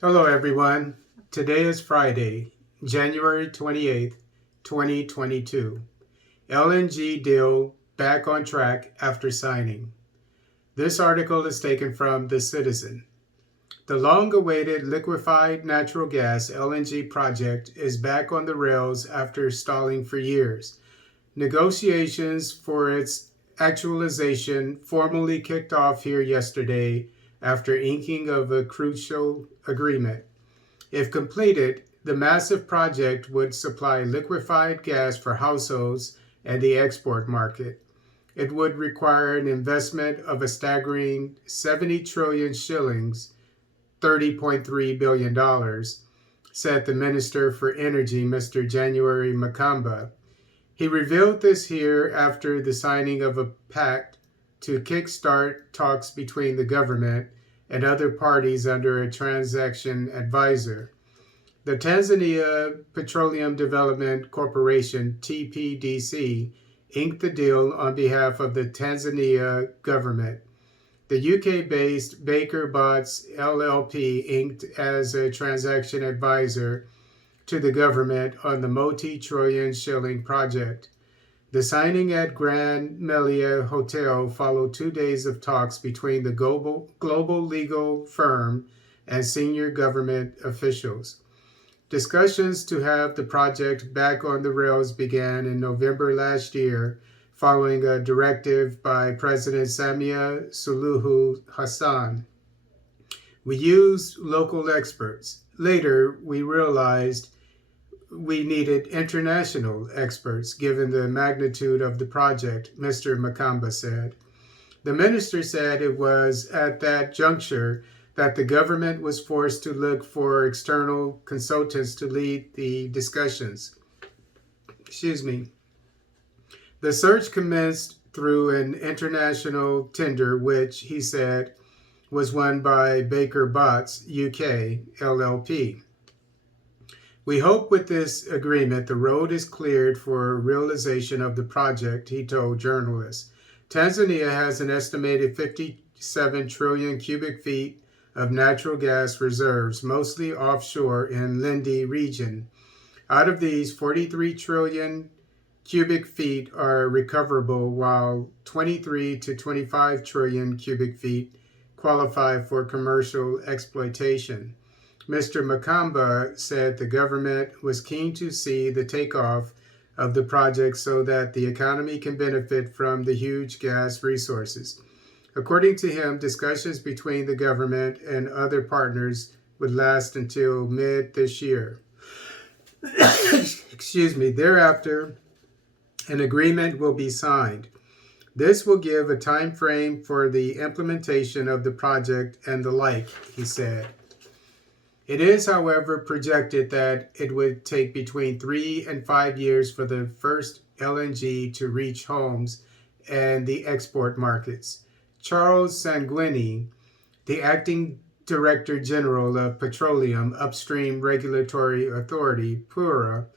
Hello, everyone. Today is Friday, January 28th, 2022. LNG deal back on track after signing. This article is taken from The Citizen. The long awaited liquefied natural gas LNG project is back on the rails after stalling for years. Negotiations for its actualization formally kicked off here yesterday after inking of a crucial agreement. If completed, the massive project would supply liquefied gas for households and the export market. It would require an investment of a staggering 70 trillion shillings, $30.3 billion, said the Minister for Energy, Mr. January Makamba. He revealed this here after the signing of a pact to kickstart talks between the government and other parties under a transaction advisor. The Tanzania Petroleum Development Corporation, TPDC, inked the deal on behalf of the Tanzania government. The UK-based Baker Botts LLP inked as a transaction advisor to the government on the multi-trillion shilling project. The signing at Grand Melia Hotel followed 2 days of talks between the global legal firm and senior government officials. Discussions to have the project back on the rails began in November last year, following a directive by President Samia Suluhu Hassan. We used local experts. Later, we realized we needed international experts given the magnitude of the project, Mr. Makamba said. The minister said it was at that juncture that the government was forced to look for external consultants to lead the discussions. The search commenced through an international tender, which, he said, was won by Baker Botts UK LLP. We hope with this agreement the road is cleared for realization of the project, he told journalists. Tanzania has an estimated 57 trillion cubic feet of natural gas reserves, mostly offshore in Lindi region. Out of these, 43 trillion cubic feet are recoverable, while 23 to 25 trillion cubic feet qualify for commercial exploitation. Mr. Makamba said the government was keen to see the takeoff of the project so that the economy can benefit from the huge gas resources. According to him, discussions between the government and other partners would last until mid this year. Thereafter, an agreement will be signed. This will give a time frame for the implementation of the project and the like, he said. It is, however, projected that it would take between 3 and 5 years for the first LNG to reach homes and the export markets. Charles Sanguini, the acting Director General of Petroleum Upstream Regulatory Authority, PURA,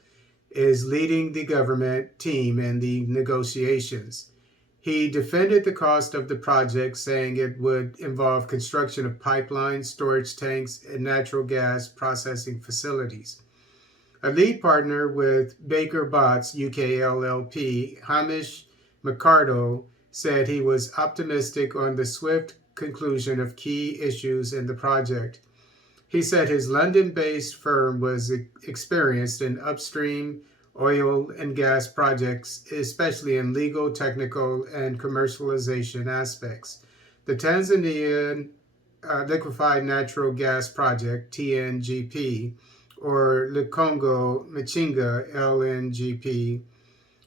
is leading the government team in the negotiations. He defended the cost of the project, saying it would involve construction of pipelines, storage tanks, and natural gas processing facilities. A lead partner with Baker Botts UK LLP, Hamish McCardle, said he was optimistic on the swift conclusion of key issues in the project. He said his London-based firm was experienced in upstream oil and gas projects, especially in legal, technical, and commercialization aspects. The Tanzanian Liquefied Natural Gas Project, TNGP, or Lukongo Machinga LNGP,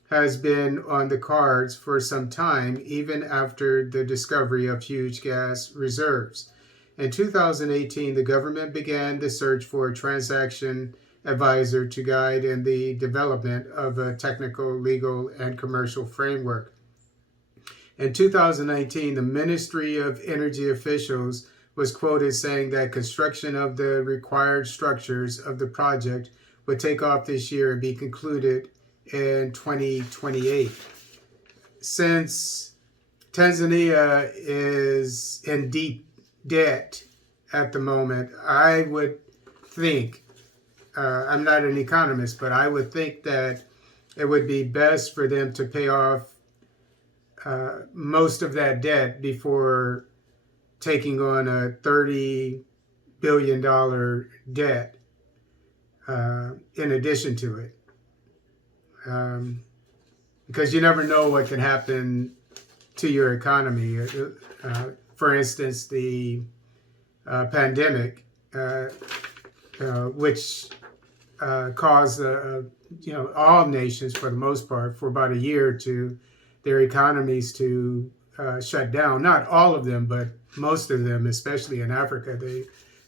has been on the cards for some time, even after the discovery of huge gas reserves. In 2018, the government began the search for a transaction advisor to guide in the development of a technical, legal, and commercial framework. In 2019, the Ministry of Energy officials was quoted saying that construction of the required structures of the project would take off this year and be concluded in 2028. Since Tanzania is in deep debt at the moment, I would think, I'm not an economist, but I would think that it would be best for them to pay off most of that debt before taking on a $30 billion debt in addition to it. Because you never know what can happen to your economy. For instance, the pandemic, which caused all nations, for the most part, for about a year, to their economies to shut down. Not all of them, but most of them, especially in Africa,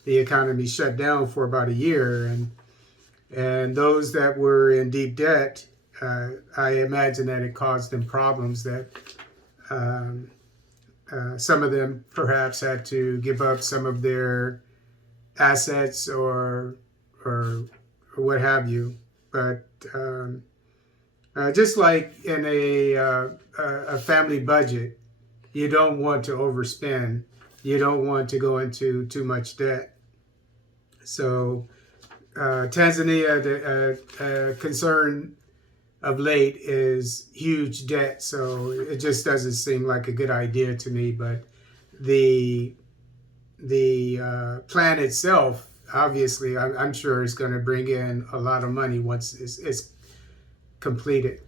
the economy shut down for about a year, and those that were in deep debt, I imagine that it caused them problems that some of them perhaps had to give up some of their assets or what have you. But just like in a family budget, you don't want to overspend. You don't want to go into too much debt. So Tanzania, the concern of late is huge debt. So it just doesn't seem like a good idea to me. But the plan itself, obviously, I'm sure is going to bring in a lot of money once it's completed.